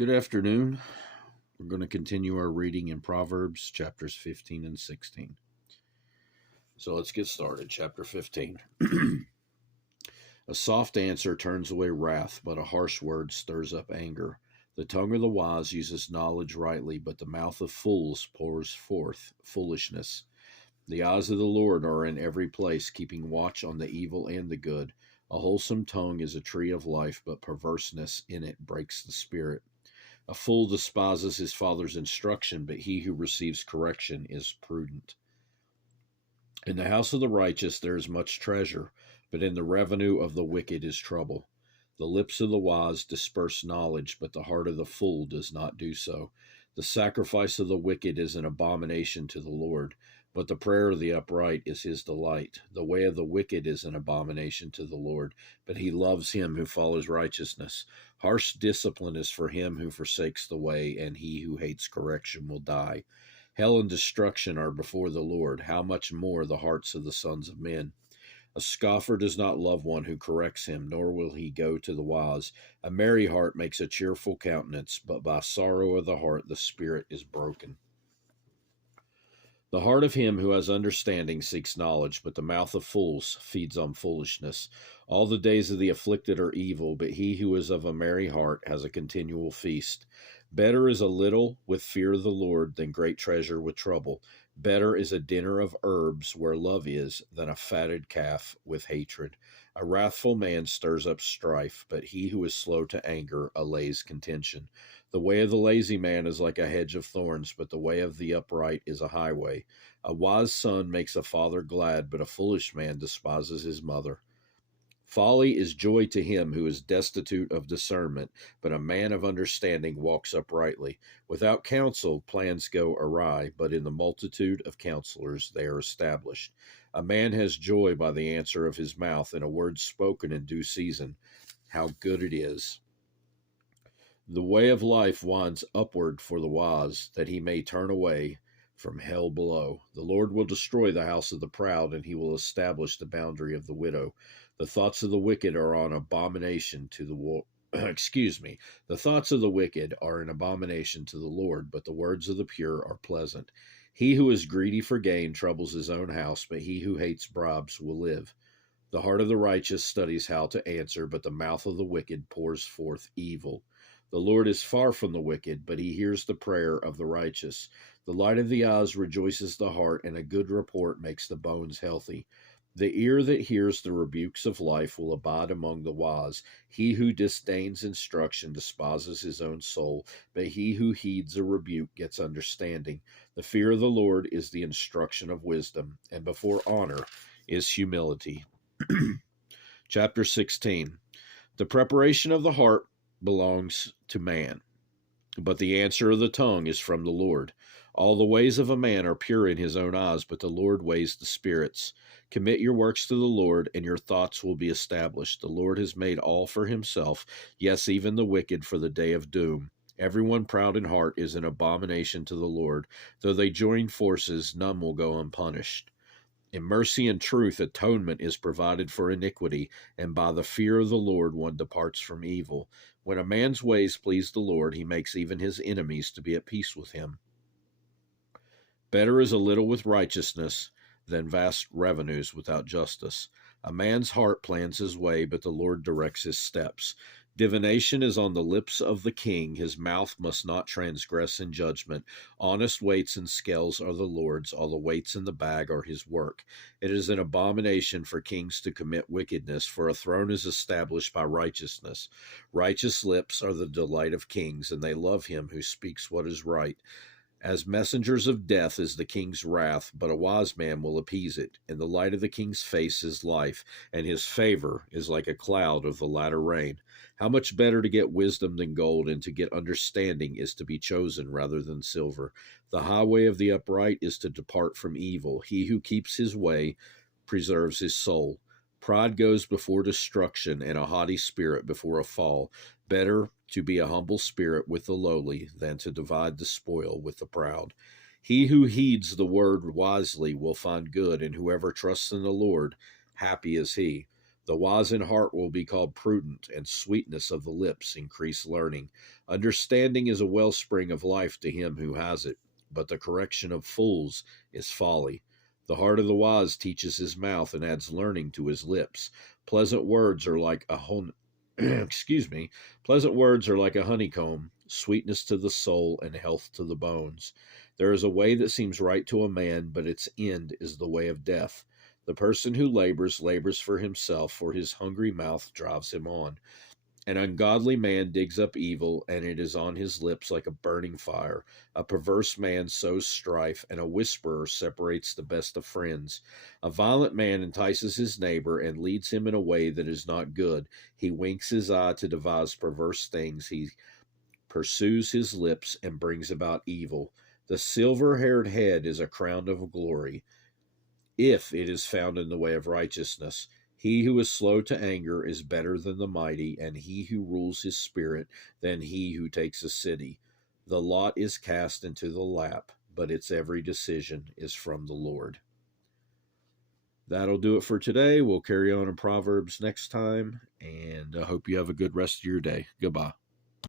Good afternoon. We're going to continue our reading in Proverbs chapters 15 and 16. So let's get started. Chapter 15. A soft answer turns away wrath, but a harsh word stirs up anger. The tongue of the wise uses knowledge rightly, but the mouth of fools pours forth foolishness. The eyes of the Lord are in every place, keeping watch on the evil and the good. A wholesome tongue is a tree of life, but perverseness in it breaks the spirit. A fool despises his father's instruction, but he who receives correction is prudent. In the house of the righteous there is much treasure, but in the revenue of the wicked is trouble. The lips of the wise disperse knowledge, but the heart of the fool does not do so. The sacrifice of the wicked is an abomination to the Lord, but the prayer of the upright is his delight. The way of the wicked is an abomination to the Lord, but he loves him who follows righteousness. Harsh discipline is for him who forsakes the way, and he who hates correction will die. Hell and destruction are before the Lord. How much more the hearts of the sons of men? A scoffer does not love one who corrects him, nor will he go to the wise. A merry heart makes a cheerful countenance, but by sorrow of the heart the spirit is broken. The heart of him who has understanding seeks knowledge, but the mouth of fools feeds on foolishness. All the days of the afflicted are evil, but he who is of a merry heart has a continual feast. Better is a little with fear of the Lord than great treasure with trouble. Better is a dinner of herbs where love is than a fatted calf with hatred. A wrathful man stirs up strife, but he who is slow to anger allays contention. The way of the lazy man is like a hedge of thorns, but the way of the upright is a highway. A wise son makes a father glad, but a foolish man despises his mother. Folly is joy to him who is destitute of discernment, but a man of understanding walks uprightly. Without counsel, plans go awry, but in the multitude of counselors they are established. A man has joy by the answer of his mouth, and a word spoken in due season. How good it is! The way of life winds upward for the wise, that he may turn away from hell below. The Lord will destroy the house of the proud, and he will establish the boundary of the widow. The thoughts of the wicked are an abomination to the The thoughts of the wicked are an abomination to the Lord, but the words of the pure are pleasant. He who is greedy for gain troubles his own house, but he who hates bribes will live. The heart of the righteous studies how to answer, but the mouth of the wicked pours forth evil. The Lord is far from the wicked, but he hears the prayer of the righteous. The light of the eyes rejoices the heart, and a good report makes the bones healthy. The ear that hears the rebukes of life will abide among the wise. He who disdains instruction despises his own soul, but he who heeds a rebuke gets understanding. The fear of the Lord is the instruction of wisdom, and before honor is humility. Chapter 16. The preparation of the heart belongs to man, but the answer of the tongue is from the Lord. All the ways of a man are pure in his own eyes, but the Lord weighs the spirits. Commit your works to the Lord, and your thoughts will be established. The Lord has made all for himself, yes, even the wicked for the day of doom. Everyone proud in heart is an abomination to the Lord. Though they join forces, none will go unpunished. In mercy and truth, atonement is provided for iniquity, and by the fear of the Lord one departs from evil. When a man's ways please the Lord, he makes even his enemies to be at peace with him. Better is a little with righteousness than vast revenues without justice. A man's heart plans his way, but the Lord directs his steps. Divination is on the lips of the king. His mouth must not transgress in judgment. Honest weights and scales are the Lord's. All the weights in the bag are his work. It is an abomination for kings to commit wickedness, for a throne is established by righteousness. Righteous lips are the delight of kings, and they love him who speaks what is right. As messengers of death is the king's wrath, but a wise man will appease it. In the light of the king's face is life, and his favor is like a cloud of the latter rain. How much better to get wisdom than gold, and to get understanding is to be chosen rather than silver. The highway of the upright is to depart from evil. He who keeps his way preserves his soul. Pride goes before destruction, and a haughty spirit before a fall. Better to be a humble spirit with the lowly than to divide the spoil with the proud. He who heeds the word wisely will find good, and whoever trusts in the Lord, happy is he. The wise in heart will be called prudent, and sweetness of the lips increase learning. Understanding is a wellspring of life to him who has it, but the correction of fools is folly. The heart of the wise teaches his mouth and adds learning to his lips. Pleasant words are like a excuse me. Pleasant words are like a honeycomb, sweetness to the soul and health to the bones. There is a way that seems right to a man, but its end is the way of death. The person who labors for himself, for his hungry mouth drives him on. An ungodly man digs up evil, and it is on his lips like a burning fire. A perverse man sows strife, and a whisperer separates the best of friends. A violent man entices his neighbor and leads him in a way that is not good. He winks his eye to devise perverse things. He pursues his lips and brings about evil. The silver-haired head is a crown of glory, if it is found in the way of righteousness. He who is slow to anger is better than the mighty, and he who rules his spirit than he who takes a city. The lot is cast into the lap, but its every decision is from the Lord. That'll do it for today. We'll carry on in Proverbs next time, and I hope you have a good rest of your day. Goodbye.